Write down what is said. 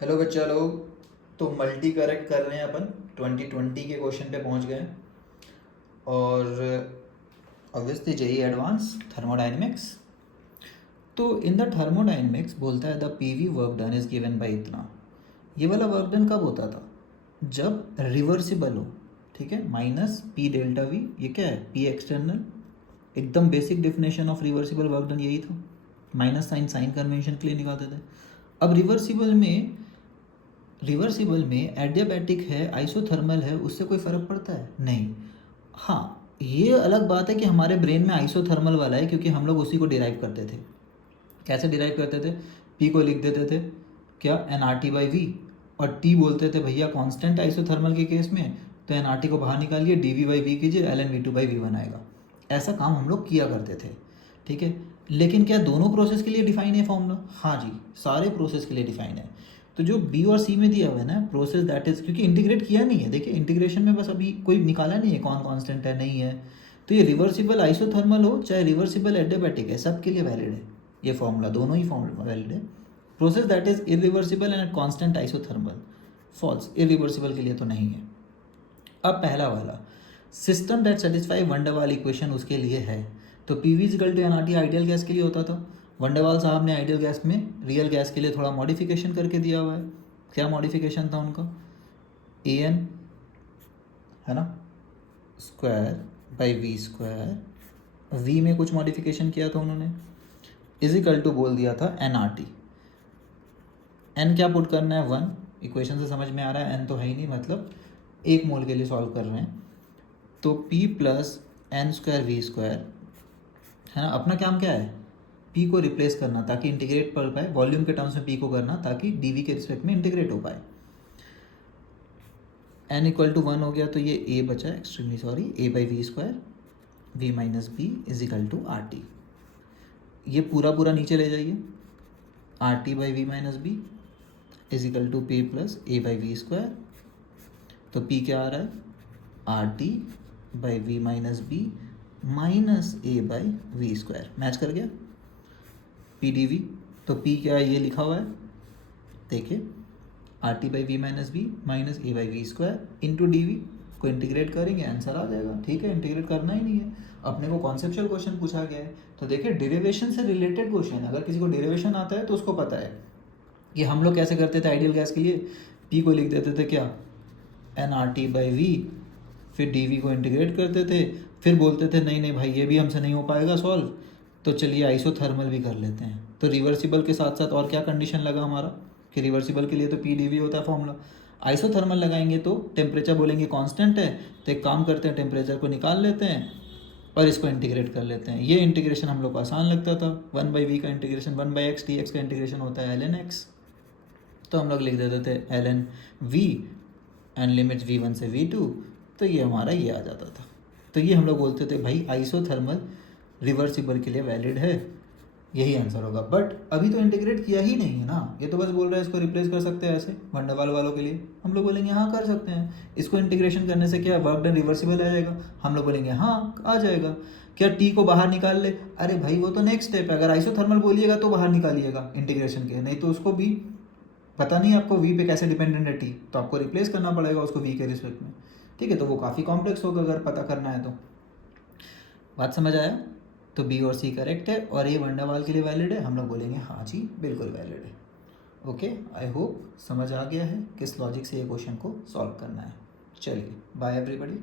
Hello बच्चा लोग। तो मल्टी करेक्ट कर रहे हैं अपन। 2020 के क्वेश्चन पे पहुंच गए हैं। और ऑब्वियसली जेई एडवांस थर्मोडाइनमिक्स। तो इन द थर्मोडाइनमिक्स बोलता है the PV work done is given by इतना। ये वाला वर्क डन कब होता था? जब रिवर्सिबल हो। ठीक है, माइनस पी डेल्टा वी। ये क्या है? P external. एकदम basic definition of reversible work done यही था। माइनस साइन साइन कन्वेंशन के लिए निकालते थे। अब रिवर्सिबल में एडियाबैटिक है, आइसोथर्मल है, उससे कोई फ़र्क पड़ता है? नहीं। हाँ, ये अलग बात है कि हमारे ब्रेन में आइसोथर्मल वाला है, क्योंकि हम लोग उसी को डिराइव करते थे। कैसे डिराइव करते थे? पी को लिख देते थे क्या? N R T by V. और टी बोलते थे भैया कांस्टेंट आइसोथर्मल के केस में, तो एन आर टी को बाहर निकालिए, डी वी बाई वी कीजिए, L N V two by V one आएगा। ऐसा काम हम लोग किया करते थे। ठीक है, लेकिन क्या दोनों प्रोसेस के लिए डिफाइन है फॉर्मूला? हाँ जी, सारे प्रोसेस के लिए डिफाइन है। तो जो बी और सी में दिया हुआ है ना, प्रोसेस दैट इज, क्योंकि इंटीग्रेट किया नहीं है। देखिए इंटीग्रेशन में बस अभी कोई निकाला नहीं है कौन कांस्टेंट है नहीं है। तो ये रिवर्सिबल आइसोथर्मल हो चाहे रिवर्सिबल एडियाबैटिक है, सबके लिए वैलिड है ये फॉर्मूला, दोनों ही फॉर्मूला वैलिड है। Process that is irreversible and at constant isothermal, false. Irreversible के लिए तो नहीं है। अब पहला वाला, system that satisfy van der Waals equation, उसके लिए है। तो P V is equal to N R T ideal gas के लिए होता था। वंडेवाल साहब ने आइडियल गैस में रियल गैस के लिए थोड़ा मॉडिफिकेशन करके दिया हुआ है। क्या मॉडिफिकेशन था उनका? ए एन, है ना, square by V square. V में कुछ मॉडिफिकेशन किया था उन्होंने, इजिकल टू बोल दिया था एन आर टी। एन क्या पुट करना है? वन। इक्वेशन से समझ में आ रहा है एन तो है ही नहीं, मतलब एक मोल के लिए सॉल्व कर रहे हैं। तो P plus N square V square, है ना। अपना काम क्या है? पी को रिप्लेस करना ताकि इंटीग्रेट कर पाए, वॉल्यूम के टर्म्स में पी को करना ताकि डीवी के रिस्पेक्ट में इंटीग्रेट हो पाए। एन इक्वल टू वन हो गया तो ये ए बचा, extremely sorry, A by V square V minus B is equal to R T. ये पूरा पूरा नीचे ले जाइए, R T by V minus B is equal to P plus A by V square. तो पी क्या आ रहा है? R T by V minus B minus A by V square. Match कर गया पी डी वी। तो P क्या है? ये लिखा हुआ है, देखिए, R T by V minus B minus A by V square into D V को इंटीग्रेट करेंगे, आंसर आ जाएगा। ठीक है, इंटीग्रेट करना ही नहीं है, अपने को कॉन्सेप्चुअल क्वेश्चन पूछा गया है। तो देखिए डेरिवेशन से रिलेटेड क्वेश्चन, अगर किसी को डेरिवेशन आता है तो उसको पता है कि हम लोग कैसे करते थे आइडियल गैस के लिए। पी को लिख देते थे क्या? N R T by V, फिर डी वी को इंटीग्रेट करते थे, फिर बोलते थे नहीं नहीं भाई ये भी हमसे नहीं हो पाएगा सॉल्व, तो चलिए आइसोथर्मल भी कर लेते हैं। तो रिवर्सिबल के साथ साथ और क्या कंडीशन लगा हमारा कि रिवर्सिबल के लिए तो पी डी वी होता है फॉर्मूला। आइसोथर्मल लगाएंगे तो टेम्परेचर बोलेंगे कांस्टेंट है, तो एक काम करते हैं टेम्परेचर को निकाल लेते हैं और इसको इंटीग्रेट कर लेते हैं। ये इंटीग्रेशन हम लोग को आसान लगता था, वन बाई वी का integration, one by x D x का इंटीग्रेशन होता है एल एन एक्स। तो हम लोग लिख देते थे L N V and limits V one से वी टू, तो ये हमारा ये आ जाता था। तो ये हम लोग बोलते थे भाई आइसोथर्मल रिवर्सिबल के लिए वैलिड है, यही आंसर होगा। बट अभी तो इंटीग्रेट किया ही नहीं है ना, ये तो बस बोल रहा है इसको रिप्लेस कर सकते हैं ऐसे वंडरवाल वालों के लिए। हम लोग बोलेंगे हाँ कर सकते हैं, इसको इंटीग्रेशन करने से क्या वर्क डन रिवर्सिबल आ जाएगा? हम लोग बोलेंगे हाँ आ जाएगा। क्या टी को बाहर निकाल ले? अरे भाई वो तो नेक्स्ट स्टेप है, अगर आइसोथर्मल बोलिएगा तो बाहर निकालिएगा इंटीग्रेशन के, नहीं तो उसको भी पता नहीं आपको वी पे कैसे डिपेंडेंट है टी, तो आपको रिप्लेस करना पड़ेगा उसको वी के रिस्पेक्ट में। ठीक है, तो वो काफ़ी कॉम्प्लेक्स होगा अगर पता करना है तो। बात समझ आया? तो बी और सी करेक्ट है और ये वंडावाल के लिए वैलिड है, हम लोग बोलेंगे हाँ जी बिल्कुल वैलिड है। ओके, आई होप समझ आ गया है किस लॉजिक से ये क्वेश्चन को सॉल्व करना है। चलिए बाय एवरीबॉडी।